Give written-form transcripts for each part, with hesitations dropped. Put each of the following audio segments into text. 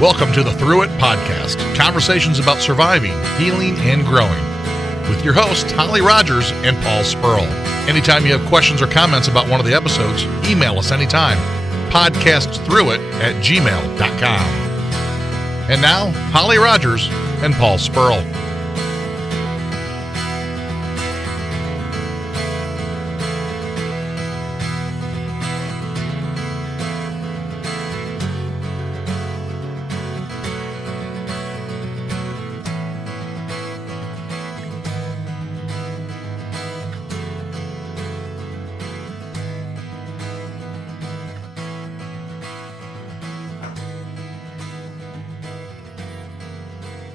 Welcome to the Through It Podcast, conversations about surviving, healing, and growing. With your hosts, Holly Rogers and Paul Spurl. Anytime you have questions or comments about one of the episodes, email us anytime. Podcastthroughit@gmail.com. And now, Holly Rogers and Paul Spurl.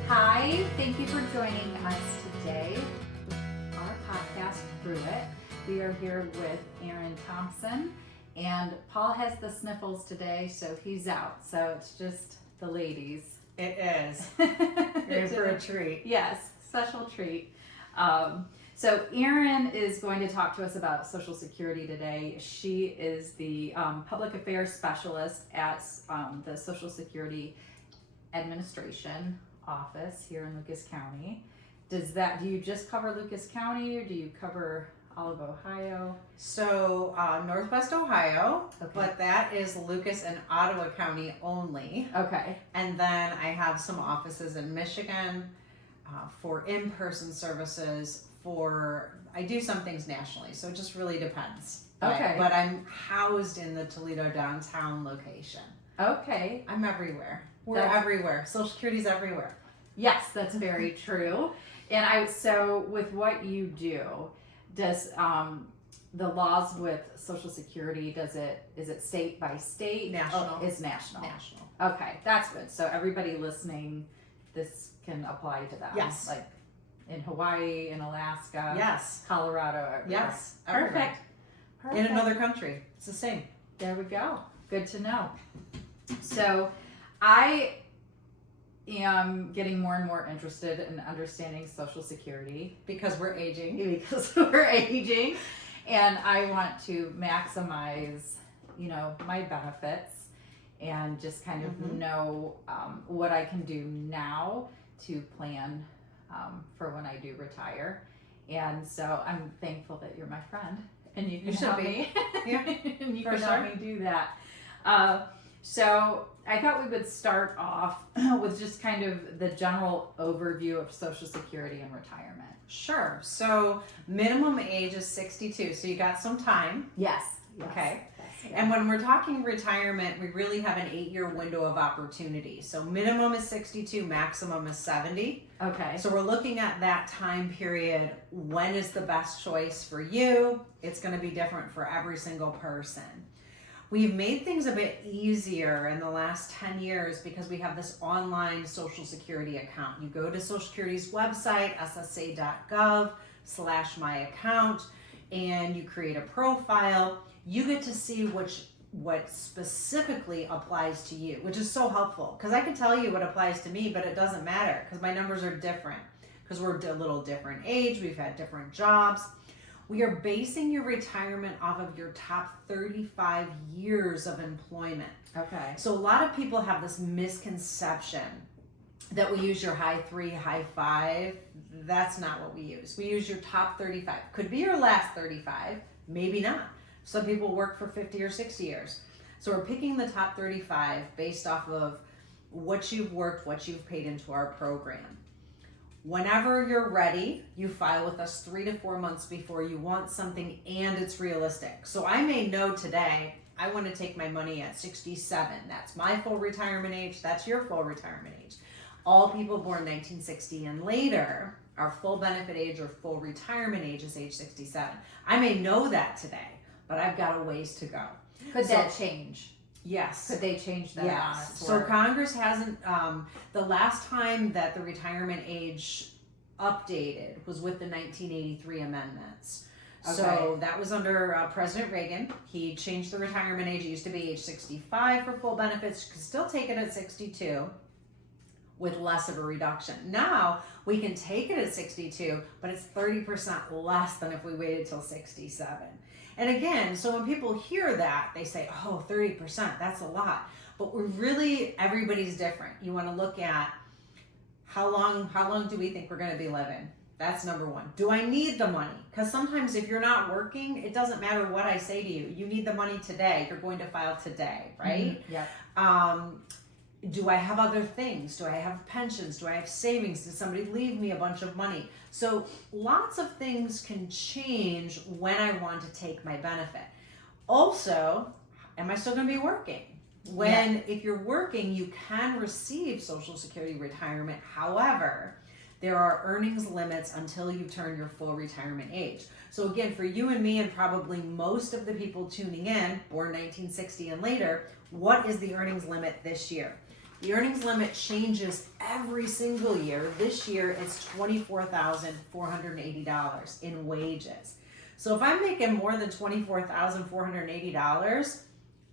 Hi, thank you for joining us today with our podcast, Through It. We are here with Erin Thompson, and Paul has the sniffles today, so he's out. So it's just the ladies. It is. You're in for a treat. Yes, special treat. So Erin is going to talk to us about Social Security today. She is the public affairs specialist at the Social Security Administration office here in Lucas County. Do you just cover Lucas County, or do you cover all of Ohio? So Northwest Ohio, Okay. but that is Lucas and Ottawa County only. Okay. And then I have some offices in Michigan for in-person services. I do some things nationally, so it just really depends. Okay. But I'm housed in the Toledo downtown location. Okay. I'm everywhere. We're That's- everywhere. Social Security's everywhere. Yes, that's very true. And so with what you do, does the laws with Social Security, is it state by state? National. Oh, it's national. National. Okay, that's good. So everybody listening, this can apply to them. Yes. Like in Hawaii, in Alaska, Yes. Colorado, everywhere. Yes. Everywhere. Perfect. In another country. It's the same. There we go. Good to know. So I am getting more and more interested in understanding Social Security Because we're aging. because we're aging, and I want to maximize, my benefits and just kind of know what I can do now to plan for when I do retire. And so I'm thankful that you're my friend and you can should help be. me. Yeah, And you for can sure. help me do that. So I thought we would start off with just kind of the general overview of Social Security and retirement. Sure. So minimum age is 62. So you got some time. Yes. Okay. That's good. And when we're talking retirement, we really have an 8-year window of opportunity. So minimum is 62, maximum is 70. Okay. So we're looking at that time period. When is the best choice for you? It's going to be different for every single person. We've made things a bit easier in the last 10 years because we have this online Social Security account. You go to Social Security's website, ssa.gov/myaccount, and you create a profile. You get to see what specifically applies to you, which is so helpful because I can tell you what applies to me, but it doesn't matter because my numbers are different because we're a little different age. We've had different jobs. We are basing your retirement off of your top 35 years of employment. Okay. So a lot of people have this misconception that we use your high 3, high 5. That's not what we use. We use your top 35. Could be your last 35, maybe not. Some people work for 50 or 60 years. So we're picking the top 35 based off of what you've worked, what you've paid into our program. Whenever you're ready, you file with us 3 to 4 months before you want something and it's realistic. So I may know today, I want to take my money at 67. That's my full retirement age. That's your full retirement age. All people born 1960 and later, our full benefit age or full retirement age is age 67. I may know that today, but I've got a ways to go. Could that change? Yes. Could they change that? Yes. So Congress hasn't, the last time that the retirement age updated was with the 1983 amendments. Okay. So that was under President Reagan. He changed the retirement age. It used to be age 65 for full benefits. You could still take it at 62 with less of a reduction. Now we can take it at 62, but it's 30% less than if we waited till 67. And again, so when people hear that, they say, oh, 30%, that's a lot. But everybody's different. You want to look at how long do we think we're going to be living? That's number one. Do I need the money? Because sometimes if you're not working, it doesn't matter what I say to you. You need the money today. You're going to file today, right? Yep. Do I have other things? Do I have pensions? Do I have savings? Did somebody leave me a bunch of money? So lots of things can change when I want to take my benefit. Also, am I still going to be working? If you're working, you can receive Social Security retirement. However, there are earnings limits until you turn your full retirement age. So again, for you and me and probably most of the people tuning in, born 1960 and later, what is the earnings limit this year? The earnings limit changes every single year. This year, it's $24,480 in wages. So if I'm making more than $24,480,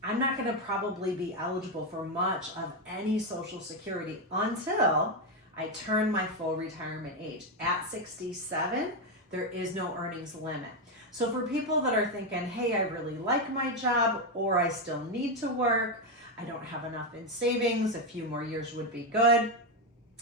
I'm not going to probably be eligible for much of any Social Security until I turn my full retirement age. At 67, there is no earnings limit. So for people that are thinking, hey, I really like my job, or I still need to work, I don't have enough in savings, a few more years would be good,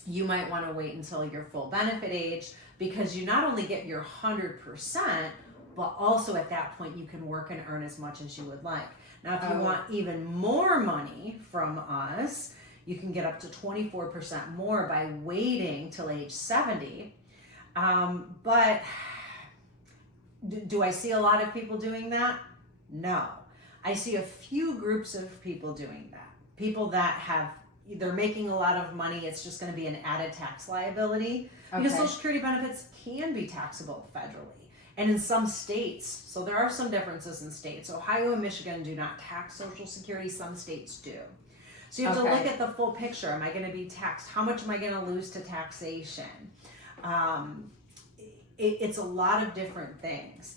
you might want to wait until your full benefit age, because you not only get your 100%, but also at that point you can work and earn as much as you would like. Now, if you want even more money from us, you can get up to 24% more by waiting till age 70. But do I see a lot of people doing that? No. I see a few groups of people doing that. People that they're making a lot of money, it's just going to be an added tax liability. Because Social Security benefits can be taxable federally. And in some states, so there are some differences in states. Ohio and Michigan do not tax Social Security, some states do. So you have to look at the full picture. Am I going to be taxed? How much am I going to lose to taxation? It's a lot of different things.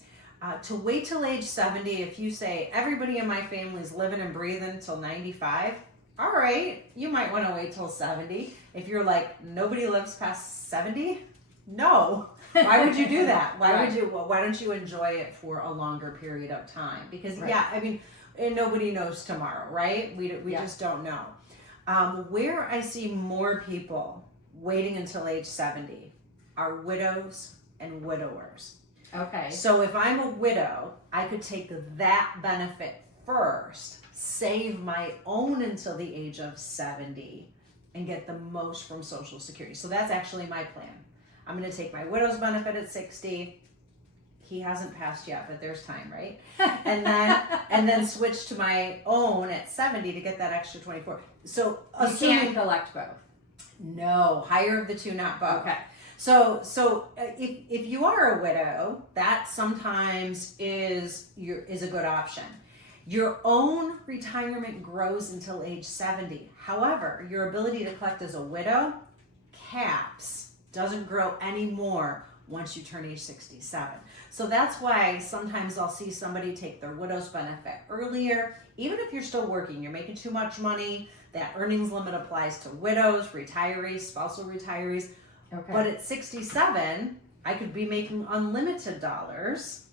To wait till age 70, if you say everybody in my family is living and breathing till 95, all right, you might want to wait till 70. If you're like, nobody lives past 70, no. Why would you do that? Why don't you enjoy it for a longer period of time? Because and nobody knows tomorrow, right? We just don't know. Where I see more people waiting until age 70 are widows and widowers. Okay. So if I'm a widow, I could take that benefit first, save my own until the age of 70, and get the most from Social Security. So that's actually my plan. I'm going to take my widow's benefit at 60. He hasn't passed yet, but there's time, right? And then switch to my own at 70 to get that extra 24. So you can't collect both. No, higher of the two, not both. Okay. So if you are a widow, that sometimes is a good option. Your own retirement grows until age 70. However, your ability to collect as a widow caps, doesn't grow anymore once you turn age 67. So that's why sometimes I'll see somebody take their widow's benefit earlier. Even if you're still working, you're making too much money, that earnings limit applies to widows, retirees, spousal retirees. Okay. But at 67, I could be making unlimited dollars,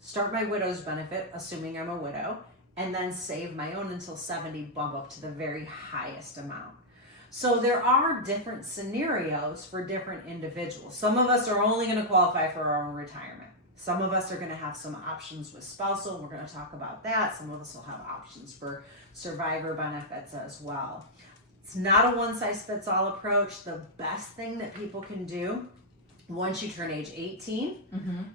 start my widow's benefit, assuming I'm a widow, and then save my own until 70, bump up to the very highest amount. So there are different scenarios for different individuals. Some of us are only going to qualify for our own retirement. Some of us are going to have some options with spousal. We're going to talk about that. Some of us will have options for survivor benefits as well. It's not a one-size-fits-all approach. The best thing that people can do once you turn age 18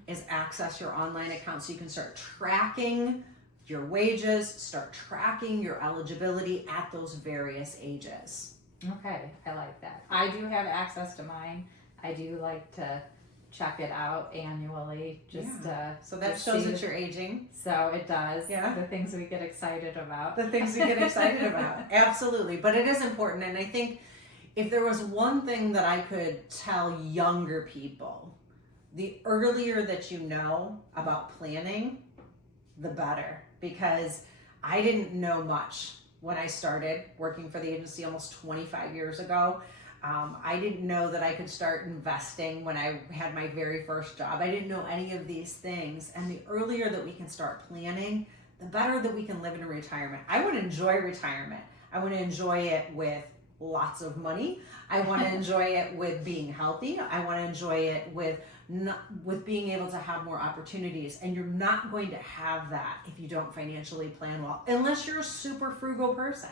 is access your online account so you can start tracking your wages, start tracking your eligibility at those various ages. Okay, I like that. I do have access to mine. I do like to check it out annually. So that shows that you're aging. So it does. Yeah. The things we get excited about. The things we get excited about. Absolutely. But it is important. And I think if there was one thing that I could tell younger people, the earlier that you know about planning, the better. Because I didn't know much when I started working for the agency almost 25 years ago. I didn't know that I could start investing when I had my very first job. I didn't know any of these things. And the earlier that we can start planning, the better that we can live in retirement. I would enjoy retirement. I want to enjoy it with lots of money. I want to enjoy it with being healthy. I want to enjoy it with being able to have more opportunities. And you're not going to have that if you don't financially plan well, unless you're a super frugal person.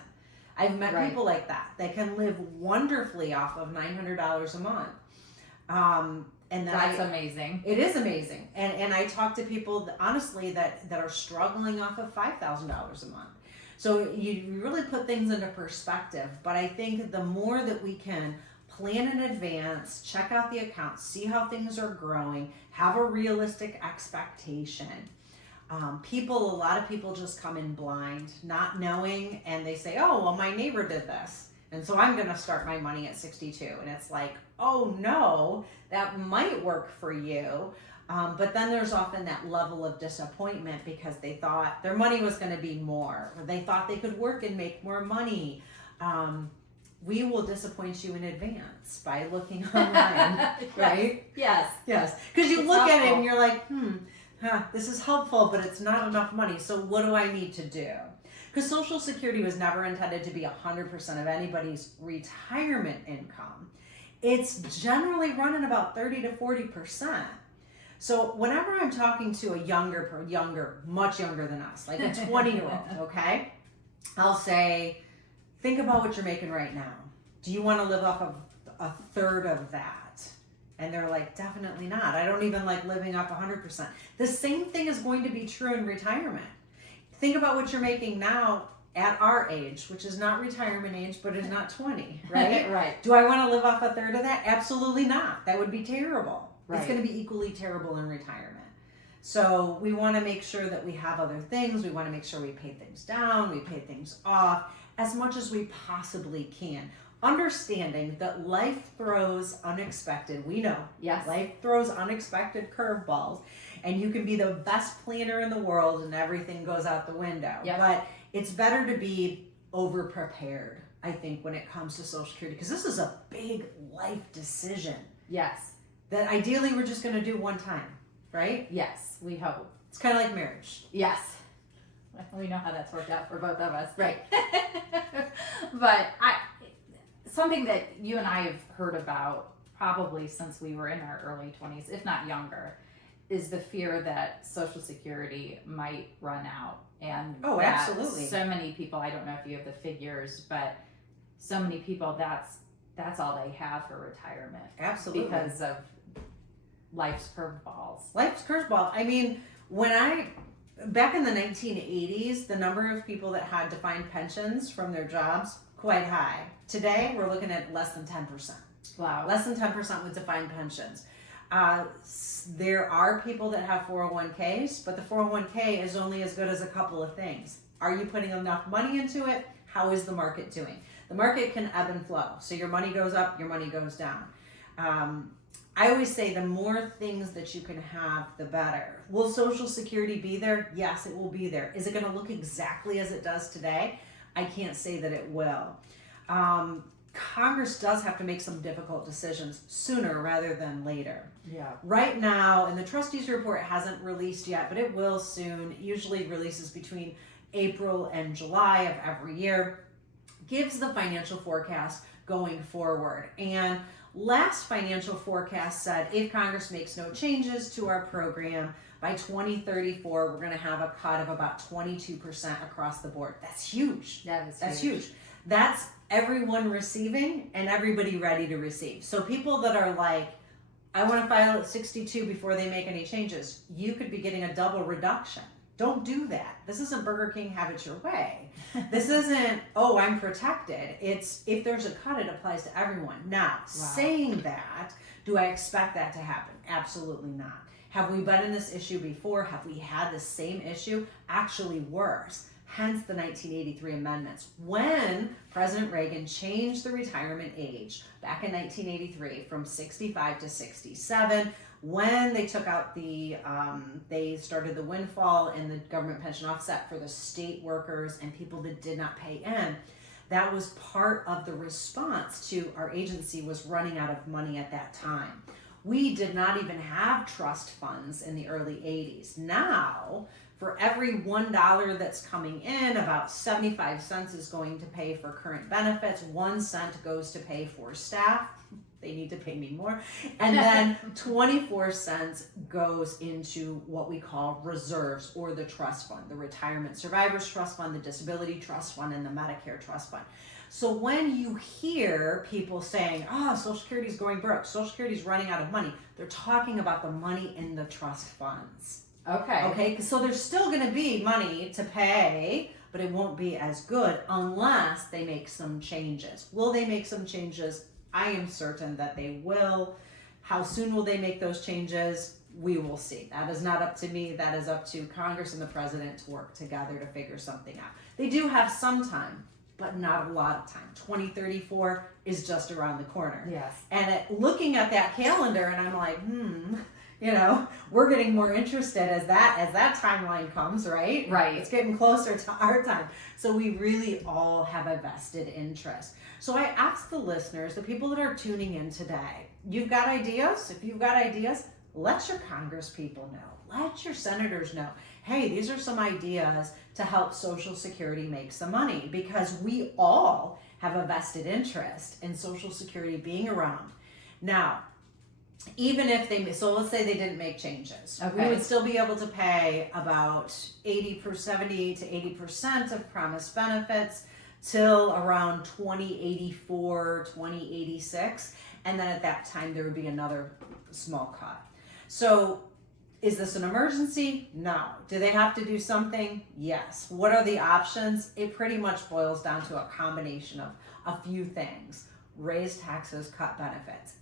I've met people like that. They can live wonderfully off of $900 a month. And that's amazing. It is amazing. And I talk to people honestly that are struggling off of $5,000 a month. So you really put things into perspective. But I think the more that we can plan in advance, check out the accounts, see how things are growing, have a realistic expectation. A lot of people just come in blind, not knowing, and they say, oh, well, my neighbor did this, and so I'm going to start my money at 62. And it's like, oh no, that might work for you. But then there's often that level of disappointment because they thought their money was going to be more, or they thought they could work and make more money. We will disappoint you in advance by looking online, right? Yes. Because you look at it and you're like, this is helpful, but it's not enough money. So what do I need to do? Because Social Security was never intended to be 100% of anybody's retirement income. It's generally running about 30 to 40%. So whenever I'm talking to a much younger than us, like a 20-year-old, okay, I'll say, think about what you're making right now. Do you want to live off of a third of that? And they're like, definitely not. I don't even like living off 100%. The same thing is going to be true in retirement. Think about what you're making now at our age, which is not retirement age, but is not 20, right? Right. Do I want to live off a third of that? Absolutely not. That would be terrible. Right. It's going to be equally terrible in retirement. So we want to make sure that we have other things. We want to make sure we pay things down, we pay things off as much as we possibly can. Understanding that life throws unexpected, we know. Yes. Life throws unexpected curveballs, and you can be the best planner in the world and everything goes out the window. Yep. But it's better to be over prepared, I think, when it comes to Social Security, because this is a big life decision. Yes. That ideally we're just going to do one time, right? Yes, we hope. It's kind of like marriage. Yes. We know how that's worked out for both of us. Right. But something that you and I have heard about probably since we were in our early 20s, if not younger, is the fear that Social Security might run out. And absolutely. So many people, I don't know if you have the figures, but so many people, that's all they have for retirement. Absolutely. Because of life's curveballs. I mean, back in the 1980s, the number of people that had defined pensions from their jobs, quite high. Today, we're looking at less than 10%. Wow. Less than 10% with defined pensions. There are people that have 401ks, but the 401k is only as good as a couple of things. Are you putting enough money into it? How is the market doing? The market can ebb and flow. So your money goes up, your money goes down. I always say the more things that you can have, the better. Will Social Security be there? Yes, it will be there. Is it going to look exactly as it does today? I can't say that it will. Congress does have to make some difficult decisions sooner rather than later. Yeah. Right now, and the trustees report hasn't released yet, but it will soon. It usually releases between April and July of every year. Gives the financial forecast going forward. And last financial forecast said if Congress makes no changes to our program, by 2034, we're going to have a cut of about 22% across the board. That's huge. That's huge. That's everyone receiving and everybody ready to receive. So people that are like, I want to file at 62 before they make any changes, you could be getting a double reduction. Don't do that. This isn't Burger King, have it your way. This isn't, oh, I'm protected. It's if there's a cut, it applies to everyone. Now, saying that, do I expect that to happen? Absolutely not. Have we been in this issue before? Have we had the same issue? Actually worse. Hence the 1983 amendments. When President Reagan changed the retirement age back in 1983 from 65 to 67, when they took out they started the windfall and the government pension offset for the state workers and people that did not pay in, that was part of the response to our agency was running out of money at that time. We did not even have trust funds in the early 80s. Now, For every $1 that's coming in, about 75 cents is going to pay for current benefits. 1 cent goes to pay for staff. They need to pay me more. And then 24 cents goes into what we call reserves, or the trust fund, the Retirement Survivors Trust Fund, the Disability Trust Fund, and the Medicare Trust Fund. So when you hear people saying, Social Security is going broke, Social Security is running out of money, they're talking about the money in the trust funds. Okay, so there's still going to be money to pay, but it won't be as good unless they make some changes. Will they make some changes? I am certain that they will. How soon will they make those changes? We will see. That is not up to me. That is up to Congress and the president to work together to figure something out. They do have some time, but not a lot of time. 2034 is just around the corner. Yes. And looking at that calendar, and I'm like, we're getting more interested as that timeline comes, right? Right. It's getting closer to our time. So we really all have a vested interest. So I ask the listeners, the people that are tuning in today, you've got ideas? If you've got ideas, let your Congress people know. Let your senators know. Hey, these are some ideas to help Social Security make some money, because we all have a vested interest in Social Security being around. Now, even if let's say they didn't make changes, we would still be able to pay about 70 to 80% of promised benefits till around 2084, 2086. And then at that time, there would be another small cut. So is this an emergency? No. Do they have to do something? Yes. What are the options? It pretty much boils down to a combination of a few things. Raise taxes, cut benefits.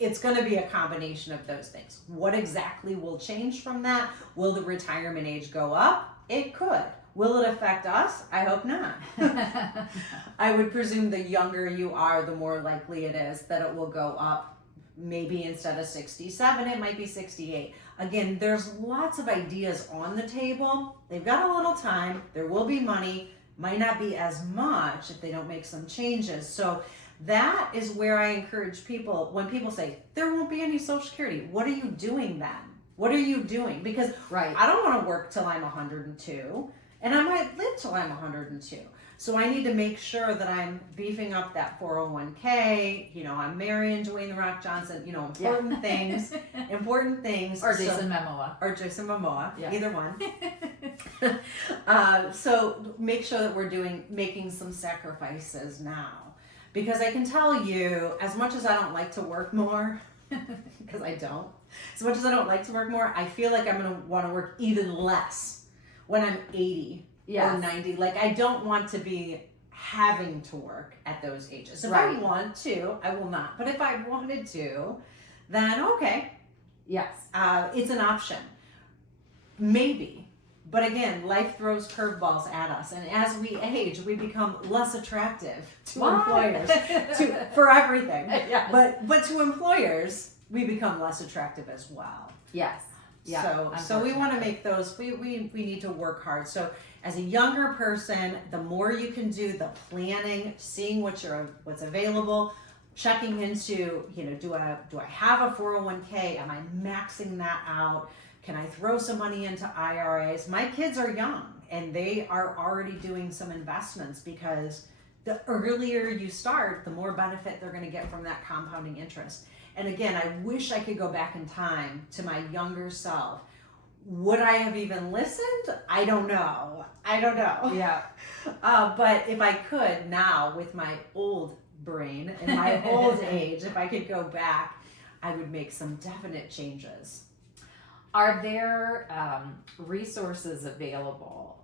It's going to be a combination of those things. What exactly will change from that? Will the retirement age go up? It could. Will it affect us? I hope not. I would presume the younger you are, the more likely it is that it will go up. Maybe instead of 67, it might be 68. Again, there's lots of ideas on the table. They've got a little time. There will be money. Might not be as much if they don't make some changes. So that is where I encourage people, when people say, there won't be any Social Security, what are you doing then? What are you doing? Because I don't want to work till I'm 102, and I might live till I'm 102. So I need to make sure that I'm beefing up that 401k, I'm marrying Dwayne The Rock Johnson, important things. Or Jason Momoa. Yes. Either one. So make sure that we're making some sacrifices now. Because I can tell you, as much as I don't like to work more, because I don't, as much as I don't like to work more, I feel like I'm going to want to work even less when I'm 80 or 90. Like, I don't want to be having to work at those ages. If I want to, I will not. But if I wanted to, then okay. Yes. It's an option. Maybe. But again, life throws curveballs at us, and as we age, we become less attractive to employers for everything. Yes. But to employers, we become less attractive as well. Yes. Yeah. So we want to make those. We need to work hard. So as a younger person, the more you can do the planning, seeing what's available, checking into, do I have a 401k? Am I maxing that out? Can I throw some money into IRAs? My kids are young and they are already doing some investments, because the earlier you start, the more benefit they're going to get from that compounding interest. And again, I wish I could go back in time to my younger self. Would I have even listened? I don't know. Yeah. But if I could now, with my old brain and my old age, if I could go back, I would make some definite changes. Are there resources available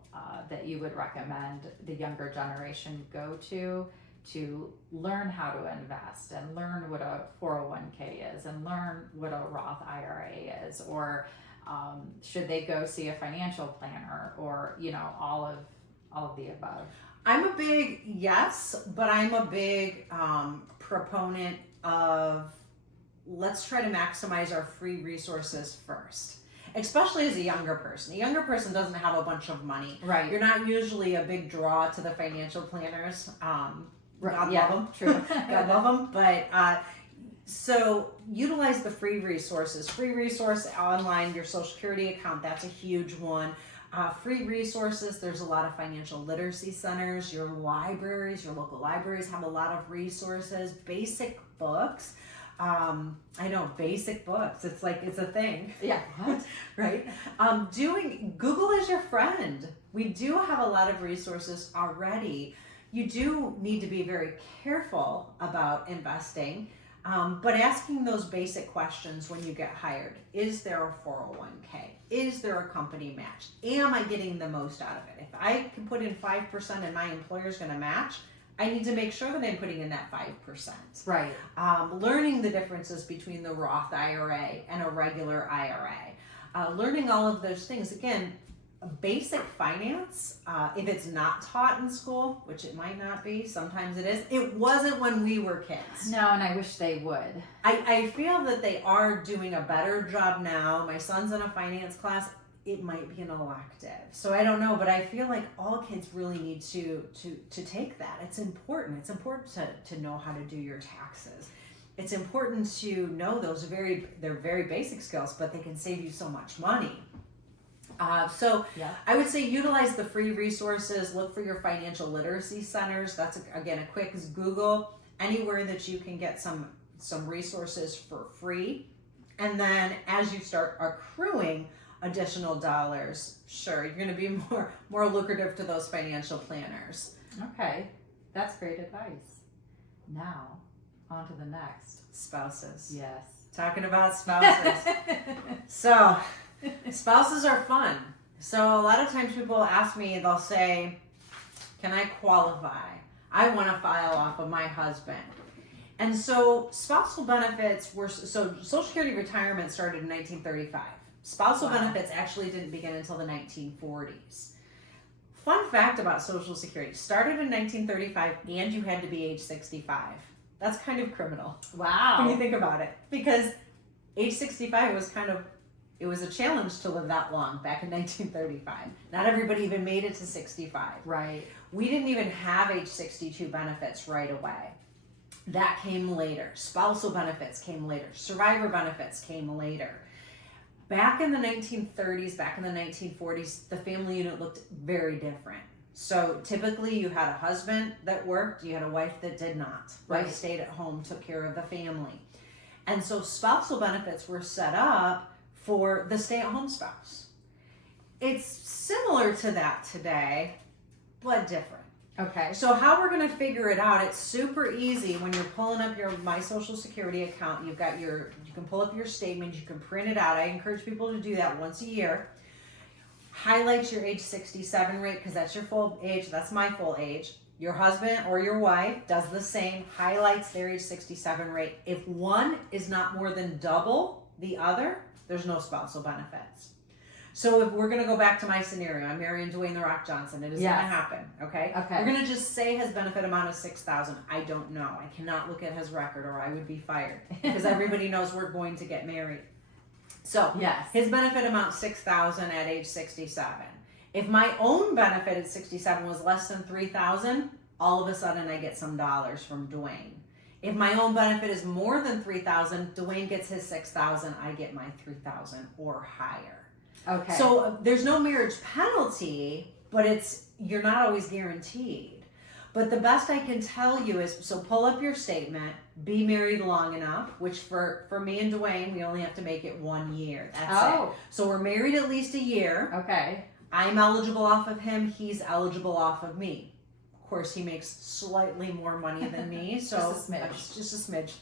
that you would recommend the younger generation go to learn how to invest and learn what a 401k is and learn what a Roth IRA is? Or should they go see a financial planner, or, all of the above? I'm a big yes, but I'm a big proponent of, let's try to maximize our free resources first, especially as a younger person. A younger person doesn't have a bunch of money. Right. You're not usually a big draw to the financial planners. God love them. True. God love them. But so utilize the free resources. Free resource online, your Social Security account, that's a huge one. Free resources, there's a lot of financial literacy centers. Your libraries, your local libraries have a lot of resources. Basic books. I know, basic books. It's like, it's a thing. Yeah. What? Right? Google is your friend. We do have a lot of resources already. You do need to be very careful about investing, but asking those basic questions when you get hired. Is there a 401k? Is there a company match? Am I getting the most out of it? If I can put in 5% and my employer's going to match, I need to make sure that I'm putting in that 5%. Right. Learning the differences between the Roth IRA and a regular IRA. Learning all of those things. Again, basic finance, if it's not taught in school, which it might not be, sometimes it is. It wasn't when we were kids. No, and I wish they would. I feel that they are doing a better job now. My son's in a finance class. It might be an elective. So I don't know, but I feel like all kids really need to take that. It's important. It's important to know how to do your taxes. It's important to know they're very basic skills, but they can save you so much money. Yeah. I would say utilize the free resources. Look for your financial literacy centers. That's again a quick Google anywhere that you can get some resources for free. And then as you start accruing additional dollars, sure, you're going to be more lucrative to those financial planners. Okay, that's great advice. Now, on to the next. Spouses. Yes. Talking about spouses. So, spouses are fun. So a lot of times people ask me, they'll say, can I qualify? I want to file off of my husband. And so spousal benefits so Social Security retirement started in 1935. Spousal benefits actually didn't begin until the 1940s. Fun fact about Social Security, started in 1935 and you had to be age 65. That's kind of criminal. Wow. When you think about it. Because age 65 was it was a challenge to live that long back in 1935. Not everybody even made it to 65. Right. We didn't even have age 62 benefits right away. That came later. Spousal benefits came later. Survivor benefits came later. Back in the 1930s, back in the 1940s, the family unit looked very different. So typically you had a husband that worked, you had a wife that did not. Right. Wife stayed at home, took care of the family. And so spousal benefits were set up for the stay-at-home spouse. It's similar to that today, but different. Okay. So how we're going to figure it out, it's super easy when you're pulling up your My Social Security account. You can pull up your statement, you can print it out. I encourage people to do that once a year. Highlight your age 67 rate because that's your full age. That's my full age. Your husband or your wife does the same, highlights their age 67 rate. If one is not more than double the other, there's no spousal benefits. So if we're going to go back to my scenario, I'm marrying Dwayne "The Rock" Johnson. It is going to happen, okay? Okay. We're going to just say his benefit amount is $6,000. I don't know. I cannot look at his record or I would be fired because everybody knows we're going to get married. So yes, his benefit amount $6,000 at age 67. If my own benefit at 67 was less than $3,000, all of a sudden I get some dollars from Dwayne. If my own benefit is more than $3,000, Dwayne gets his $6,000, I get my $3,000 or higher. okay. So there's no marriage penalty, but you're not always guaranteed. But the best I can tell you is, so pull up your statement, be married long enough, which for me and Dwayne, we only have to make it 1 year. That's it. So we're married at least a year. Okay. I'm eligible off of him. He's eligible off of me. Of course, he makes slightly more money than me. So Just a smidge. Just a smidge.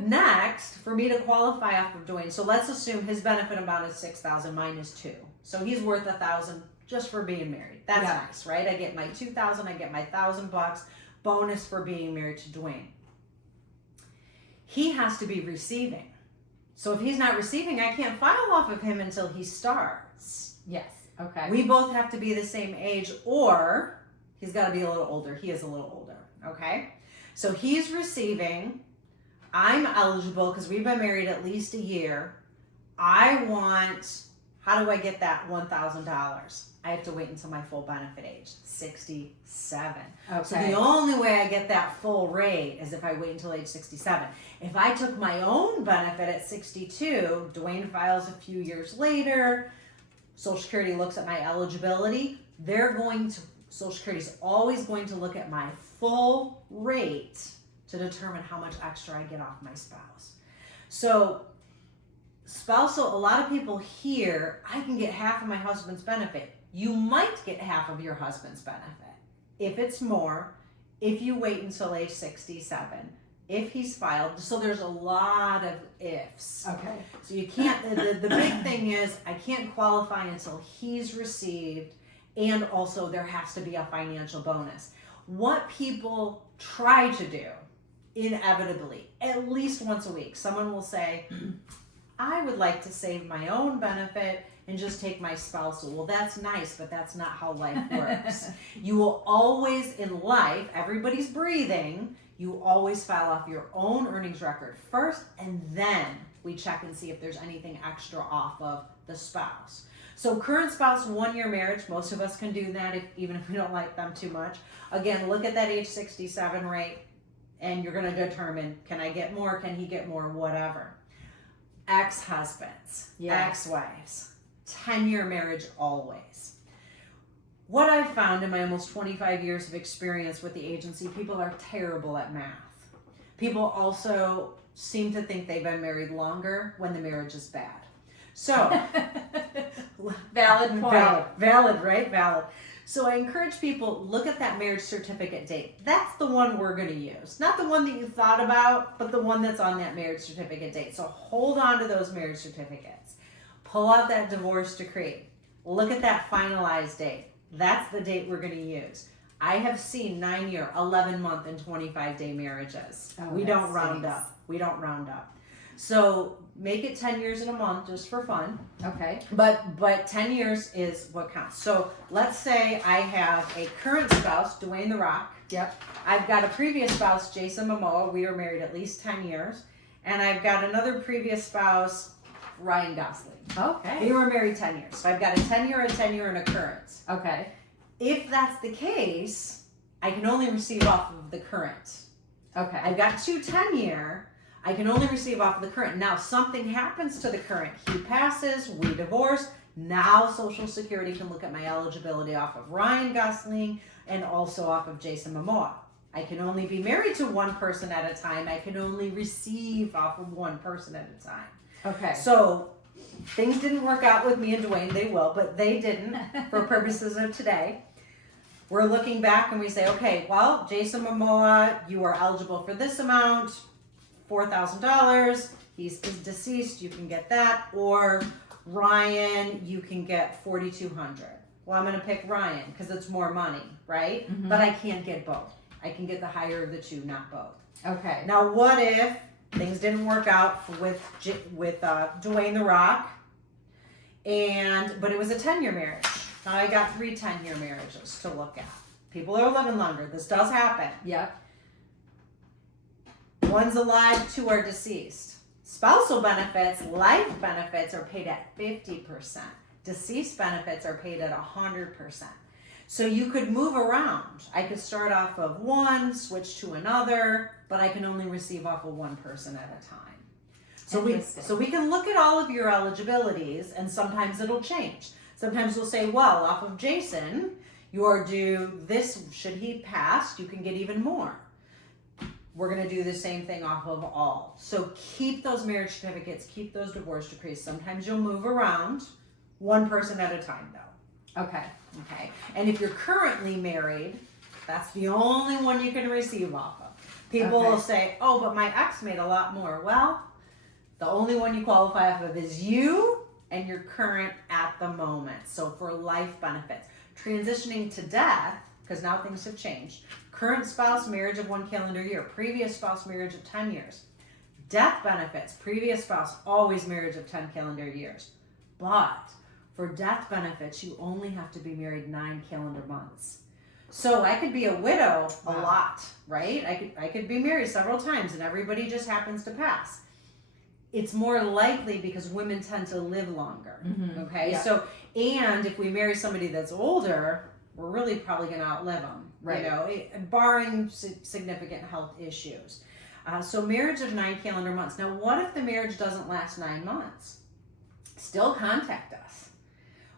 Next, for me to qualify off of Dwayne, so let's assume his benefit amount is $6,000, mine is $2,000. So he's worth $1,000 just for being married. That's nice, right? I get my $2,000, I get my $1,000 bonus for being married to Dwayne. He has to be receiving. So if he's not receiving, I can't file off of him until he starts. Yes. Okay. We both have to be the same age, or he's got to be a little older. He is a little older, okay? So he's receiving. I'm eligible because we've been married at least a year. How do I get that $1,000? I have to wait until my full benefit age, 67. Okay. So the only way I get that full rate is if I wait until age 67. If I took my own benefit at 62, Dwayne files a few years later, Social Security looks at my eligibility. Social Security is always going to look at my full rate to determine how much extra I get off my spouse. So spousal, a lot of people hear, I can get half of my husband's benefit. You might get half of your husband's benefit. If it's more, if you wait until age 67, if he's filed. So there's a lot of ifs. Okay. So you can't, the big thing is I can't qualify until he's received, and also there has to be a financial bonus. What people try to do, inevitably, at least once a week, someone will say, I would like to save my own benefit and just take my spousal. Well, that's nice, but that's not how life works. You will always, in life, everybody's breathing, you always file off your own earnings record first, and then we check and see if there's anything extra off of the spouse. So current spouse, 1-year marriage, most of us can do that even if we don't like them too much. Again, look at that age 67 rate, and you're gonna determine, can I get more, can he get more, whatever. Ex-husbands, ex-wives, 10-year marriage always. What I've found in my almost 25 years of experience with the agency, people are terrible at math. People also seem to think they've been married longer when the marriage is bad. So, Valid point. Valid, right? Valid. So I encourage people, look at that marriage certificate date. That's the one we're going to use. Not the one that you thought about, but the one that's on that marriage certificate date. So hold on to those marriage certificates. Pull out that divorce decree. Look at that finalized date. That's the date we're going to use. I have seen 9-year, 11-month, and 25-day marriages. We don't round up. We don't round up. So make it 10 years in a month just for fun. Okay. But 10 years is what counts. So let's say I have a current spouse, Dwayne The Rock. Yep. I've got a previous spouse, Jason Momoa. We were married at least 10 years. And I've got another previous spouse, Ryan Gosling. Okay. We were married 10 years. So I've got a 10-year, a 10-year, and a current. Okay. If that's the case, I can only receive off of the current. Okay. I've got 2 10-year. I can only receive off of the current. Now, something happens to the current. He passes, we divorce. Now, Social Security can look at my eligibility off of Ryan Gosling and also off of Jason Momoa. I can only be married to one person at a time. I can only receive off of one person at a time. Okay. So, things didn't work out with me and Dwayne. They will, but they didn't for purposes of today. We're looking back and we say, okay, well, Jason Momoa, you are eligible for this amount. $4,000, he's deceased, you can get that, or Ryan, you can get $4,200. Well, I'm going to pick Ryan because it's more money, right? Mm-hmm. But I can't get both. I can get the higher of the two, not both. Okay. Now, what if things didn't work out with Dwayne The Rock, but it was a 10-year marriage? Now I got 3 10-year marriages to look at. People are living longer. This does happen. Yep. One's alive, 2 are deceased. Spousal benefits, life benefits are paid at 50%. Deceased benefits are paid at 100%. So you could move around. I could start off of one, switch to another, but I can only receive off of one person at a time. So we can look at all of your eligibilities, and sometimes it'll change. Sometimes we'll say, well, off of Jason, you are due this. Should he pass, you can get even more. We're going to do the same thing off of all. So keep those marriage certificates, keep those divorce decrees. Sometimes you'll move around, one person at a time though. Okay. Okay. And if you're currently married, that's the only one you can receive off of. People will say, oh, but my ex made a lot more. Well, the only one you qualify off of is you and your current at the moment. So for life benefits. Transitioning to death, because now things have changed. Current spouse, marriage of 1 calendar year. Previous spouse, marriage of 10 years. Death benefits, previous spouse, always marriage of 10 calendar years. But for death benefits, you only have to be married 9 calendar months. So I could be a widow a lot, right? I could be married several times and everybody just happens to pass. It's more likely because women tend to live longer, okay? Yeah. So, and if we marry somebody that's older, we're really probably going to outlive them. Right. You know, barring significant health issues. So marriage of 9 calendar months. Now, what if the marriage doesn't last 9 months? Still contact us.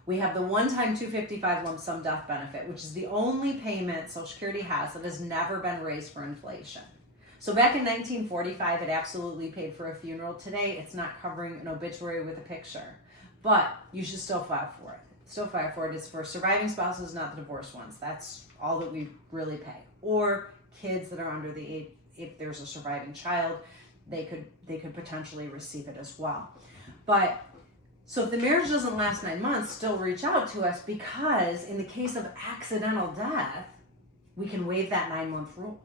We have the one-time $255 lump sum death benefit, which is the only payment Social Security has that has never been raised for inflation. So back in 1945, it absolutely paid for a funeral. Today, it's not covering an obituary with a picture, but you should still file for it. Still file for it. It's for surviving spouses, not the divorced ones. That's all that we really pay. Or kids that are under the age, if there's a surviving child, they could potentially receive it as well. But so if the marriage doesn't last 9 months, still reach out to us, because in the case of accidental death, we can waive that 9-month rule.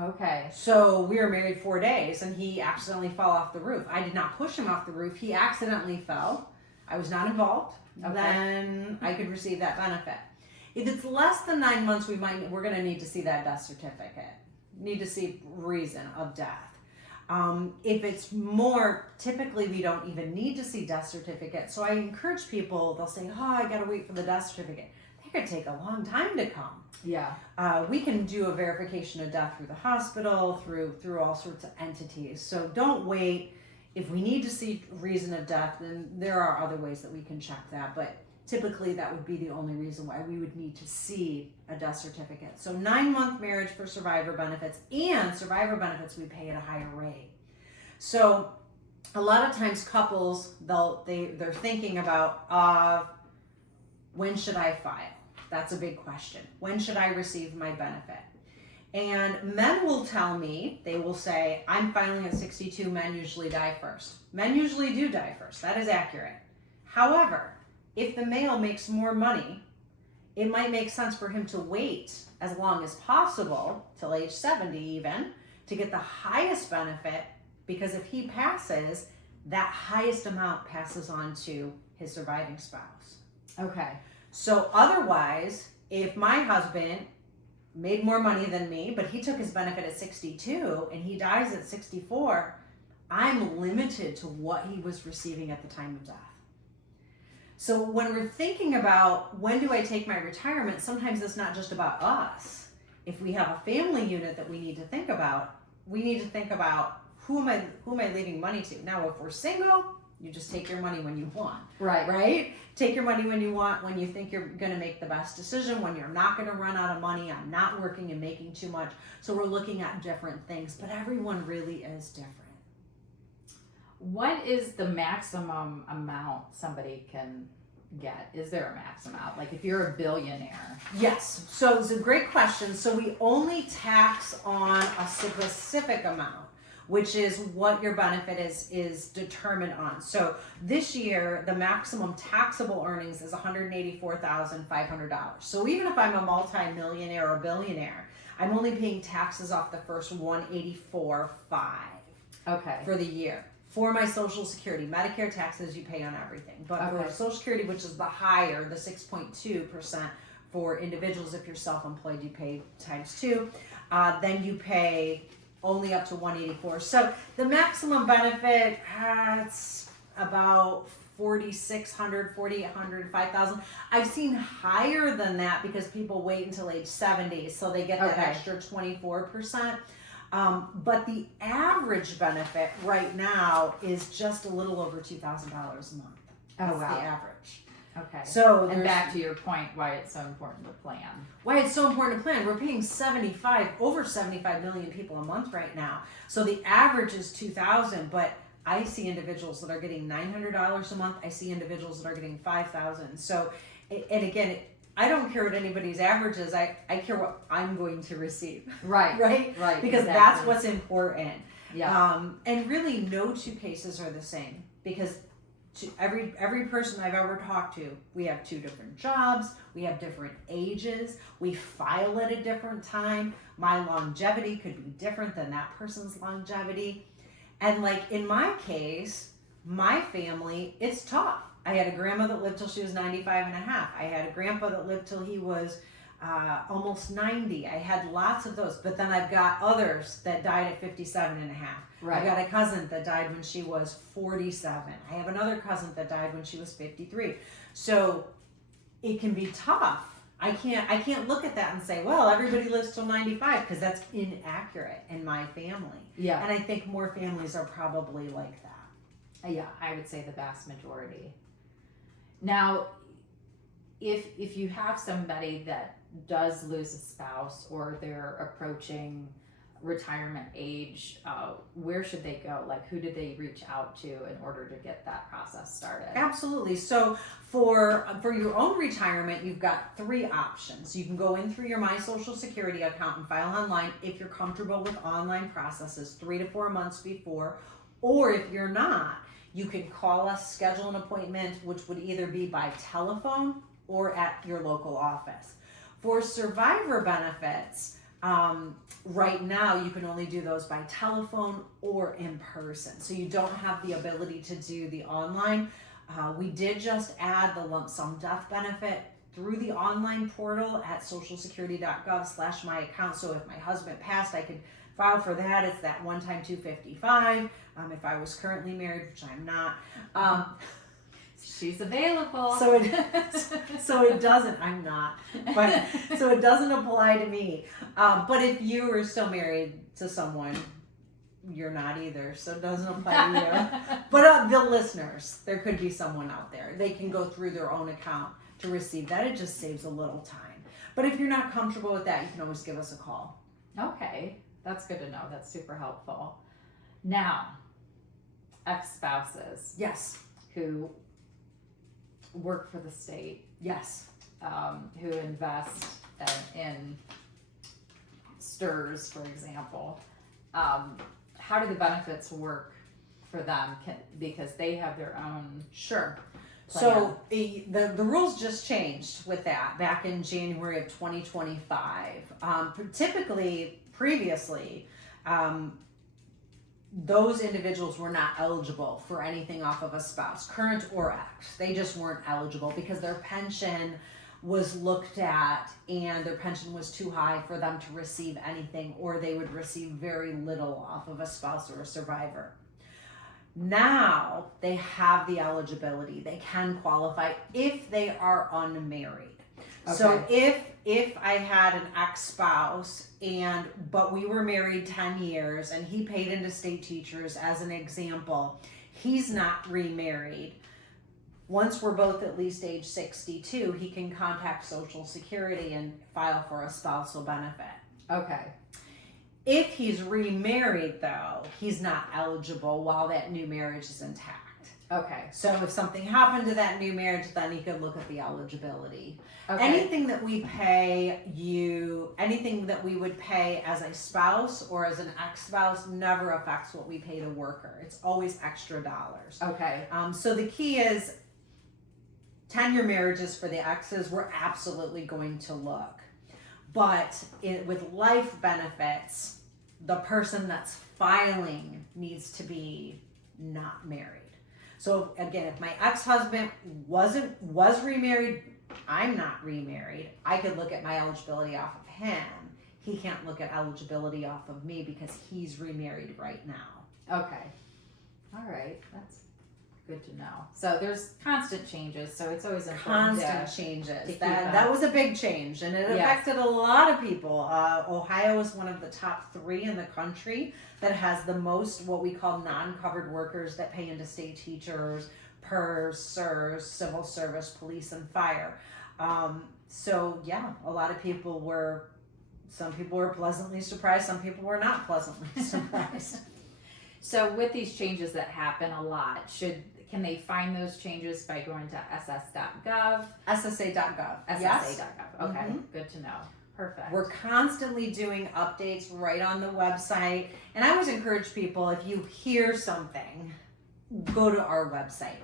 Okay. So we were married 4 days and he accidentally fell off the roof. I did not push him off the roof. He accidentally fell. I was not involved. Okay. Then I could receive that benefit. If it's less than 9 months, we're going to need to see that death certificate. Need to see reason of death. If it's more, typically we don't even need to see death certificate. So I encourage people, they'll say, oh, I got to wait for the death certificate. They could take a long time to come. Yeah. We can do a verification of death through the hospital, through all sorts of entities. So don't wait. If we need to see reason of death, then there are other ways that we can check that. But typically that would be the only reason why we would need to see a death certificate. So 9-month marriage for survivor benefits, and survivor benefits we pay at a higher rate. So a lot of times couples, they're thinking about when should I file? That's a big question. When should I receive my benefit? And men will tell me, they will say, I'm filing at 62, men usually die first. Men usually do die first. That is accurate. However, if the male makes more money, it might make sense for him to wait as long as possible, till age 70 even, to get the highest benefit, because if he passes, that highest amount passes on to his surviving spouse. Okay. So otherwise, if my husband made more money than me, but he took his benefit at 62 and he dies at 64, I'm limited to what he was receiving at the time of death. So when we're thinking about when do I take my retirement, sometimes it's not just about us. If we have a family unit that we need to think about, we need to think about who am I leaving money to? Now, if we're single, you just take your money when you want. Right? Take your money when you want, when you think you're going to make the best decision, when you're not going to run out of money, I'm not working and making too much. So we're looking at different things, but everyone really is different. What is the maximum amount somebody can get? Is there a max amount? Like if you're a billionaire? Yes. So it's a great question. So we only tax on a specific amount, which is what your benefit is determined on. So this year, the maximum taxable earnings is $184,500. So even if I'm a multi-millionaire or billionaire, I'm only paying taxes off the first $184,500 for the year. For my Social Security, Medicare taxes you pay on everything. But for Social Security, which is the higher, the 6.2% for individuals, if you're self-employed, you pay times 2. Then you pay only up to $184,000. So the maximum benefit, it's about $4,600, $4,800, $5,000. I've seen higher than that because people wait until age 70, so they get that extra 24%. But the average benefit right now is just a little over $2,000 a month. That's the average. Okay. So and back to your point, why it's so important to plan. Why it's so important to plan. We're paying over 75 million people a month right now. So the average is $2,000, but I see individuals that are getting $900 a month. I see individuals that are getting $5,000. So, and again, I don't care what anybody's average is. I care what I'm going to receive. Right. Because that's what's important. Yeah. And really, no two cases are the same, because every person I've ever talked to, we have 2 different jobs, we have different ages, we file at a different time. My longevity could be different than that person's longevity. And like in my case, my family, it's tough. I had a grandma that lived till she was 95 and a half. I had a grandpa that lived till he was almost 90. I had lots of those, but then I've got others that died at 57 and a half. I've got a cousin that died when she was 47. I have another cousin that died when she was 53. So it can be tough. I can't look at that and say, well, everybody lives till 95, because that's inaccurate in my family. Yeah. And I think more families are probably like that. Yeah, I would say the vast majority. Now, if you have somebody that does lose a spouse or they're approaching retirement age, where should they go? Like, who do they reach out to in order to get that process started? Absolutely. So for your own retirement, you've got 3 options. You can go in through your My Social Security account and file online if you're comfortable with online processes 3 to 4 months before, or if you're not, you can call us, schedule an appointment, which would either be by telephone or at your local office. For survivor benefits, right now you can only do those by telephone or in person. So you don't have the ability to do the online. We did just add the lump sum death benefit through the online portal at socialsecurity.gov/my account. So if my husband passed, I could file for that. It's that one-time $255. If I was currently married, which I'm not, she's available. So it doesn't. I'm not, but so it doesn't apply to me. But if you were still married to someone, you're not either, so it doesn't apply to you. But the listeners, there could be someone out there. They can go through their own account to receive that. It just saves a little time. But if you're not comfortable with that, you can always give us a call. Okay, that's good to know. That's super helpful. Now, ex-spouses. Yes. Who work for the state. Yes. Who invest in STRS, for example. How do the benefits work for them? Because they have their own. Sure. plan. So the rules just changed with that back in January of 2025. Previously, those individuals were not eligible for anything off of a spouse, current or ex. They just weren't eligible because their pension was looked at and their pension was too high for them to receive anything, or they would receive very little off of a spouse or a survivor. Now they have the eligibility. They can qualify if they are unmarried. Okay. So if I had an ex-spouse but we were married 10 years and he paid into state teachers as an example, he's not remarried. Once we're both at least age 62, he can contact Social Security and file for a spousal benefit. Okay. If he's remarried, though, he's not eligible while that new marriage is intact. Okay. So if something happened to that new marriage, then you could look at the eligibility. Okay. Anything that we would pay as a spouse or as an ex-spouse never affects what we pay the worker. It's always extra dollars. Okay. So the key is 10-year marriages for the exes, we're absolutely going to look. But with life benefits, the person that's filing needs to be not married. So again, if my ex-husband was remarried, I'm not remarried, I could look at my eligibility off of him. He can't look at eligibility off of me because he's remarried right now. Okay. All right. That's good to know. So there's constant changes, so it's always important. Constant changes. That was a big change, and it affected a lot of people. Ohio is one of the top 3 in the country that has the most what we call non-covered workers that pay into state teachers, PERS, SERS, civil service, police, and fire. So yeah, a lot of people some people were pleasantly surprised, some people were not pleasantly surprised. So with these changes that happen a lot, can they find those changes by going to ss.gov? SSA.gov. SSA.gov. Yes. Okay, Mm-hmm. Good to know. Perfect. We're constantly doing updates right on the website. And I always encourage people, if you hear something, go to our website.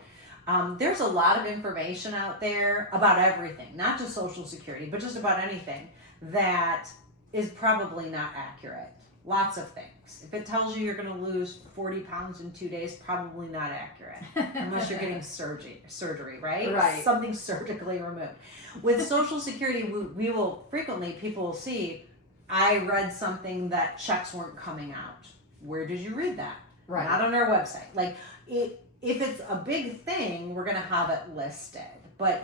There's a lot of information out there about everything, not just Social Security, but just about anything that is probably not accurate. Lots of things. If it tells you you're going to lose 40 pounds in 2 days, probably not accurate. Unless you're getting surgery, right? Right. Something surgically removed. With Social Security, we will frequently, people will see, I read something that checks weren't coming out. Where did you read that? Right. Not on our website. Like, if it's a big thing, we're going to have it listed. But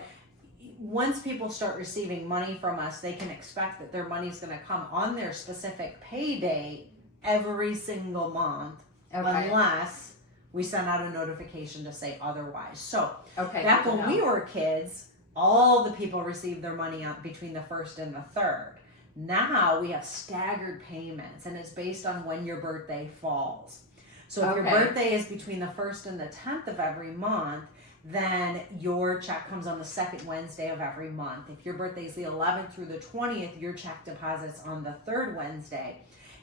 once people start receiving money from us, they can expect that their money's going to come on their specific pay date every single month, unless we send out a notification to say otherwise. So back when we were kids, all the people receive their money between the 1st and the 3rd. Now we have staggered payments, and it's based on when your birthday falls. So if your birthday is between the 1st and the 10th of every month, then your check comes on the 2nd Wednesday of every month. If your birthday is the 11th through the 20th, your check deposits on the 3rd Wednesday.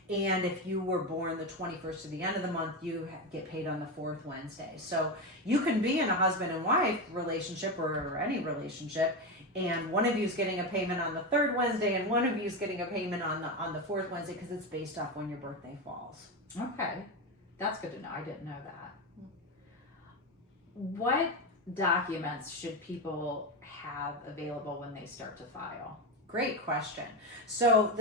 And if you were born the 21st to the end of the month, you get paid on the 4th Wednesday. So you can be in a husband and wife relationship or any relationship, and one of you is getting a payment on the 3rd Wednesday and one of you is getting a payment on the 4th Wednesday, because it's based off when your birthday falls. Okay. That's good to know. I didn't know that. What documents should people have available when they start to file? Great question. So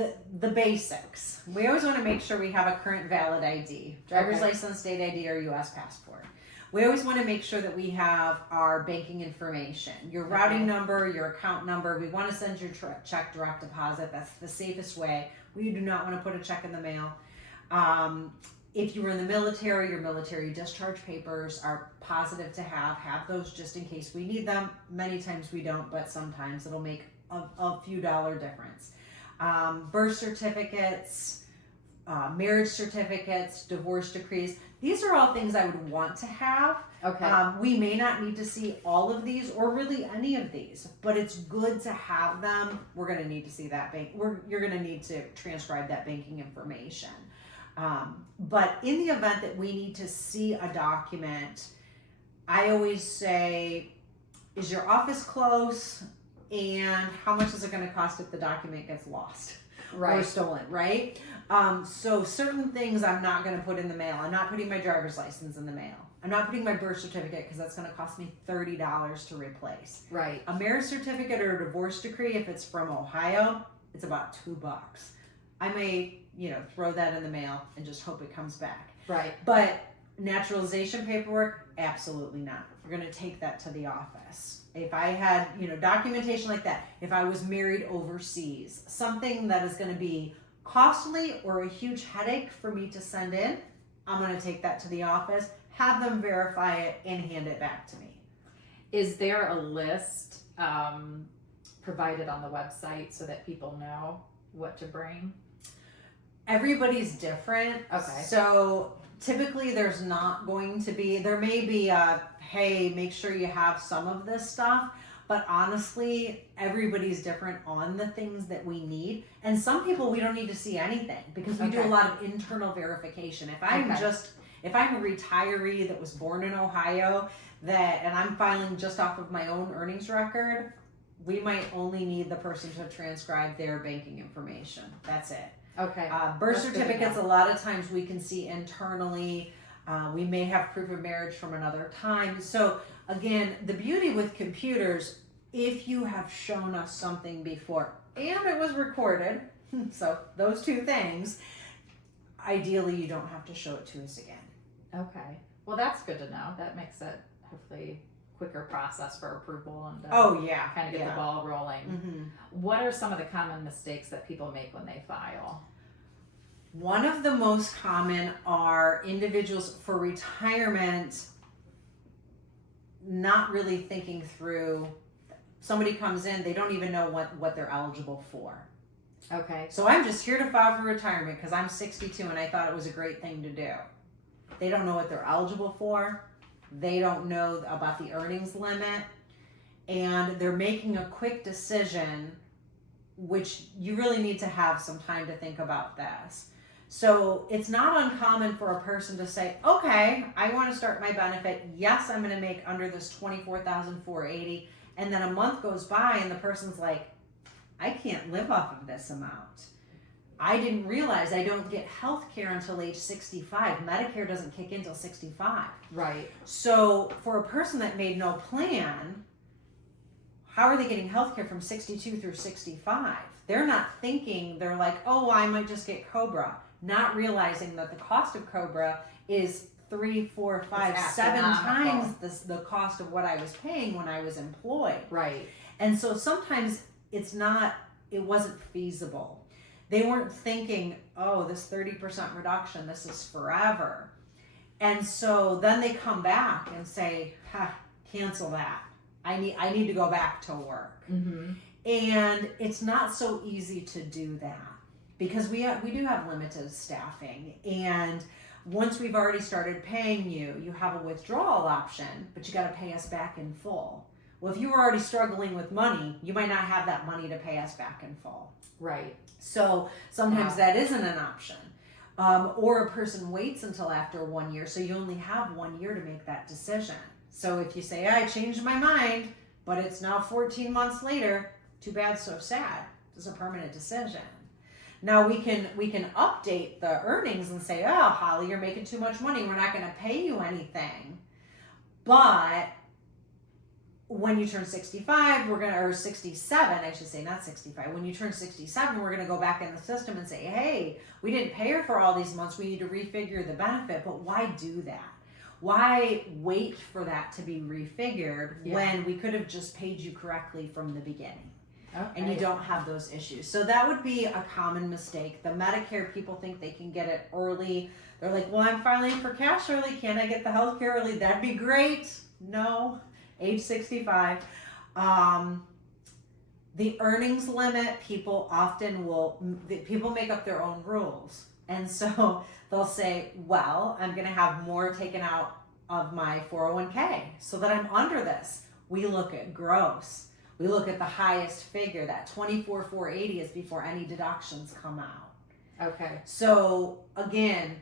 the basics. We always want to make sure we have a current valid ID, driver's license, state ID, or U.S. passport. We always want to make sure that we have our banking information, your routing number, your account number. We want to send your check direct deposit. That's the safest way. We do not want to put a check in the mail. If you were in the military, your military discharge papers are positive to have. Have those just in case we need them. Many times we don't, but sometimes it'll make a few dollar difference. Birth certificates, marriage certificates, divorce decrees. These are all things I would want to have. Okay. We may not need to see all of these or really any of these, but it's good to have them. We're going to need to see that you're going to need to transcribe that banking information. But in the event that we need to see a document, I always say, is your office close? And how much is it going to cost if the document gets lost or stolen, right? So certain things I'm not going to put in the mail. I'm not putting my driver's license in the mail. I'm not putting my birth certificate because that's going to cost me $30 to replace. Right. A marriage certificate or a divorce decree, if it's from Ohio, it's about $2. I may, throw that in the mail and just hope it comes back. Right. But naturalization paperwork, absolutely not. We're going to take that to the office. If I had, documentation like that, if I was married overseas, something that is going to be costly or a huge headache for me to send in, I'm going to take that to the office, have them verify it, and hand it back to me. Is there a list provided on the website so that people know what to bring? Everybody's different. Okay. So typically there's not going to be, there may be a, hey, make sure you have some of this stuff, but honestly, everybody's different on the things that we need. And some people, we don't need to see anything because we do a lot of internal verification. If I'm a retiree that was born in Ohio and I'm filing just off of my own earnings record, we might only need the person to transcribe their banking information. That's it. Okay. Birth certificates, a lot of times we can see internally. We may have proof of marriage from another time. So again, the beauty with computers, if you have shown us something before and it was recorded, so those two things, ideally you don't have to show it to us again. Okay. Well, that's good to know. That makes it hopefully quicker process for approval and kind of get the ball rolling. Mm-hmm. What are some of the common mistakes that people make when they file? One of the most common are individuals for retirement not really thinking through. Somebody comes in, they don't even know what they're eligible for. Okay. So I'm just here to file for retirement because I'm 62 and I thought it was a great thing to do. They don't know what they're eligible for. They don't know about the earnings limit. And they're making a quick decision, which you really need to have some time to think about this. So it's not uncommon for a person to say, okay, I want to start my benefit. Yes, I'm going to make under this $24,480. And then a month goes by and the person's like, I can't live off of this amount. I didn't realize I don't get health care until age 65. Medicare doesn't kick in until 65. Right. So for a person that made no plan, how are they getting health care from 62 through 65? They're not thinking, they're like, oh, I might just get COBRA. Not realizing that the cost of COBRA is 3, 4, 5, 7 times the cost of what I was paying when I was employed. Right. And so sometimes it wasn't feasible. They weren't thinking, oh, this 30% reduction, this is forever. And so then they come back and say, cancel that. I need to go back to work. Mm-hmm. And it's not so easy to do that because we do have limited staffing. And once we've already started paying you, you have a withdrawal option, but you got to pay us back in full. Well, if you were already struggling with money, you might not have that money to pay us back in full. Right. So sometimes that isn't an option. Or a person waits until after 1 year, so you only have 1 year to make that decision. So if you say, I changed my mind, but it's now 14 months later, too bad, so sad. It's a permanent decision. Now we can update the earnings and say, oh, Holly, you're making too much money. We're not going to pay you anything. But when you turn 65, or 67, I should say, not 65. When you turn 67, we're going to go back in the system and say, hey, we didn't pay her for all these months. We need to refigure the benefit. But why do that? Why wait for that to be refigured when we could have just paid you correctly from the beginning? Okay. And you don't have those issues. So that would be a common mistake. The Medicare people think they can get it early. They're like, well, I'm filing for cash early. Can't I get the health care early? That'd be great. No. Age 65. The earnings limit, people make up their own rules. And so they'll say, well, I'm going to have more taken out of my 401k so that I'm under this. We look at gross. We look at the highest figure. That 24,480 is before any deductions come out. Okay. So again,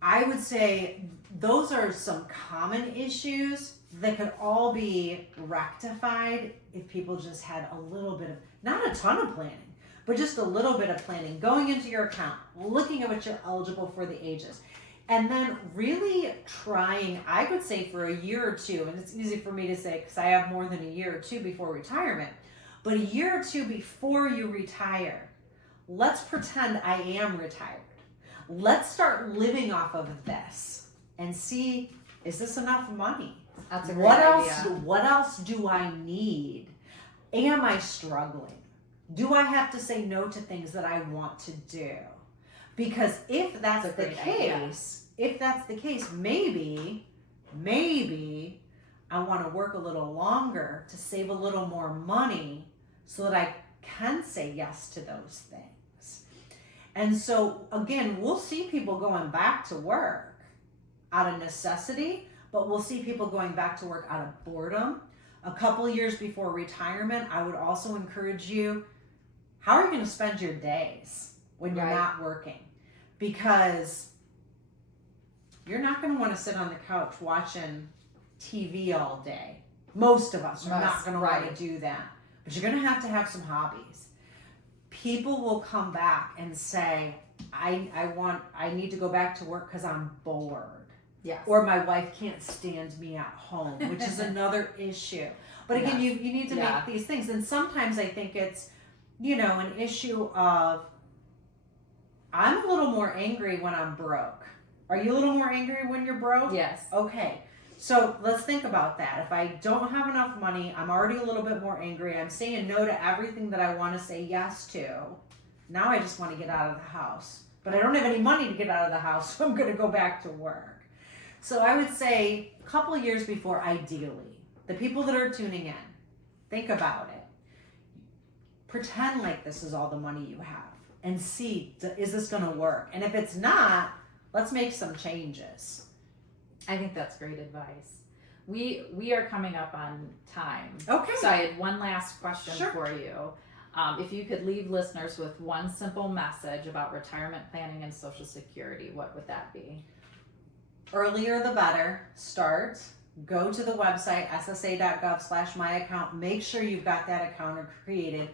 I would say those are some common issues that could all be rectified if people just had a little bit of, not a ton of planning, but just a little bit of planning, going into your account, looking at what you're eligible for the ages, and then really trying, I would say for a year or two, and it's easy for me to say because I have more than a year or two before retirement, but a year or two before you retire, let's pretend I am retired. Let's start living off of this and see, is this enough money? That's a great idea. What else do I need? Am I struggling? Do I have to say no to things that I want to do? Because if that's the case, maybe I want to work a little longer to save a little more money so that I can say yes to those things. And so again, we'll see people going back to work out of necessity, but we'll see people going back to work out of boredom. A couple years before retirement, I would also encourage you, how are you going to spend your days when you're not working? Because you're not going to want to sit on the couch watching TV all day. Most of us are not going to want to do that. But you're going to have some hobbies. People will come back and say, I need to go back to work because I'm bored. Yes. Or my wife can't stand me at home, which is another issue. But again, you need to make these things. And sometimes I think it's, an issue of, I'm a little more angry when I'm broke. Are you a little more angry when you're broke? Yes. Okay. So let's think about that. If I don't have enough money, I'm already a little bit more angry. I'm saying no to everything that I want to say yes to. Now I just want to get out of the house. But I don't have any money to get out of the house, so I'm going to go back to work. So I would say a couple of years before, ideally, the people that are tuning in, think about it. Pretend like this is all the money you have and see, is this going to work? And if it's not, let's make some changes. I think that's great advice. We are coming up on time. Okay. So I had one last question Sure. for you. If you could leave listeners with one simple message about retirement planning and Social Security, what would that be? Earlier the better. Start. Go to the website, ssa.gov/myaccount. Make sure you've got that account created.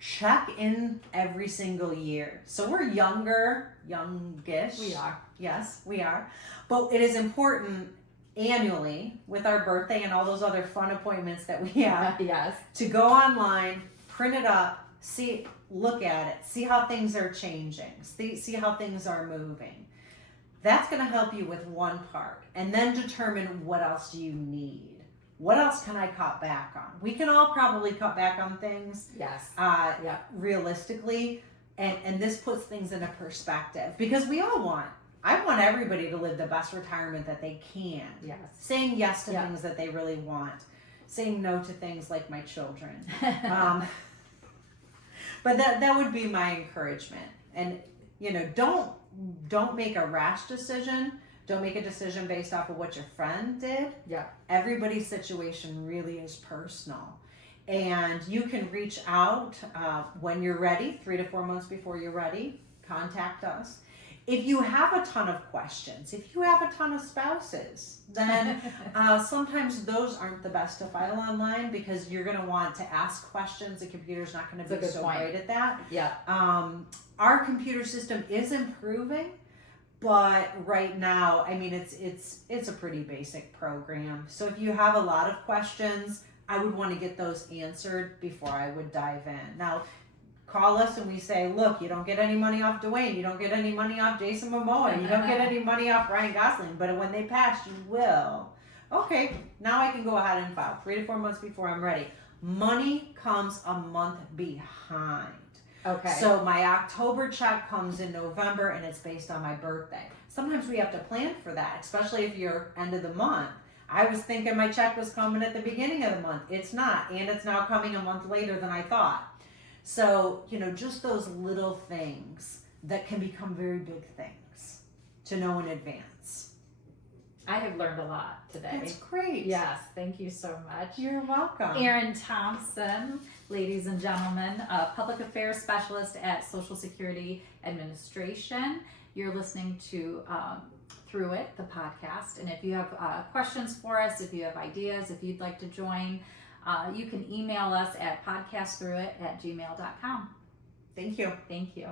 Check in every single year. So we're youngish. We are. Yes, we are. But it is important annually with our birthday and all those other fun appointments that we have Yes. to go online, print it up, look at it, see how things are changing, see how things are moving. That's going to help you with one part. And then determine what else do you need. What else can I cut back on? We can all probably cut back on things. Yes. Realistically. And this puts things into perspective. Because I want everybody to live the best retirement that they can. Yes. Saying yes to things that they really want. saying no to things like my children. But that would be my encouragement. And, you know, don't make a rash decision. Don't make a decision based off of what your friend did. Yeah. Everybody's situation really is personal. And you can reach out when you're ready, 3 to 4 months before you're ready. Contact us. If you have a ton of questions, if you have a ton of spouses, then sometimes those aren't the best to file online because you're going to want to ask questions. The computer's not going to be so great at that. Yeah. Our computer system is improving, but right now, I mean, it's a pretty basic program. So if you have a lot of questions, I would want to get those answered before I would dive in. Now, call us and we say, look, you don't get any money off Dwayne, you don't get any money off Jason Momoa, you don't get any money off Ryan Gosling, but when they pass, you will. Okay, now I can go ahead and file 3 to 4 months before I'm ready. Money comes a month behind. Okay. So my October check comes in November and it's based on my birthday. Sometimes we have to plan for that, especially if you're end of the month. I was thinking my check was coming at the beginning of the month. It's not, and it's now coming a month later than I thought. So, you know, just those little things that can become very big things to know in advance. I have learned a lot today. That's great. Yes, thank you so much. You're welcome. Erin Thompson, ladies and gentlemen, a public affairs specialist at Social Security Administration. You're listening to Through It, the podcast. And if you have questions for us, if you have ideas, if you'd like to join, you can email us at podcastthroughit@gmail.com. Thank you. Thank you.